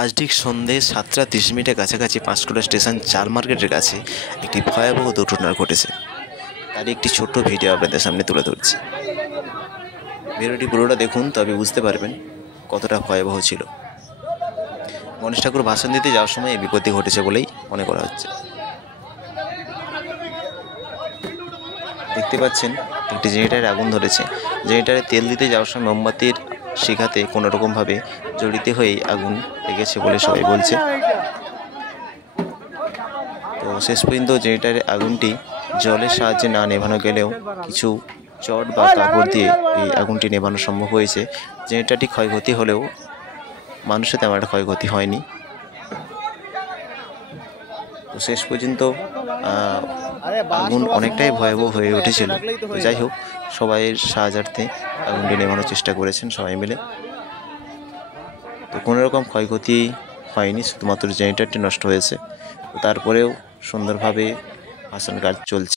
আজ ঠিক সন্ধ্যে 7:30 কাছাকাছি পাঁশকুড়া স্টেশন চার মার্কেটের কাছে একটি ভয়াবহ দুর্ঘটনা ঘটেছে। তারই একটি ছোট্ট ভিডিও আপনাদের সামনে তুলে ধরছি। ভিডিওটি পুরোটা দেখুন, তবে বুঝতে পারবেন কতটা ভয়াবহ ছিল। গণেশ ঠাকুর ভাষণ দিতে যাওয়ার সময় এই বিপত্তি ঘটেছে বলেই মনে করা হচ্ছে। দেখতে পাচ্ছেন একটি জেনারেটারে আগুন ধরেছে। জেনারেটারে তেল দিতে যাওয়ার সময় মোমবাতির শিখাতে কোনোরকমভাবে জড়িত হয়েই আগুন লেগেছে বলে সবাই বলছে। তো শেষ পর্যন্ত জেনারেটারের আগুনটি জলের সাহায্যে না নেভানো গেলেও কিছু চট বা কাপড় দিয়ে এই আগুনটি নেভানো সম্ভব হয়েছে। জেনারেটারটি ক্ষয়ক্ষতি হলেও মানুষের তেমন একটা ক্ষয়ক্ষতি হয়নি। তো শেষ পর্যন্ত আগুন অনেকটাই ভয়াবহ হয়ে উঠেছিল। তো যাই হোক, সবাইয়ের সাহায্যার্থে আগুনটি নেভানোর চেষ্টা করেছেন সবাই মিলে। তো কোনো রকম ক্ষয়ক্ষতি হয়নি, শুধুমাত্র জেনারেটরটি নষ্ট হয়েছে। তারপরেও সুন্দরভাবে ভাসান কাজ চলছে।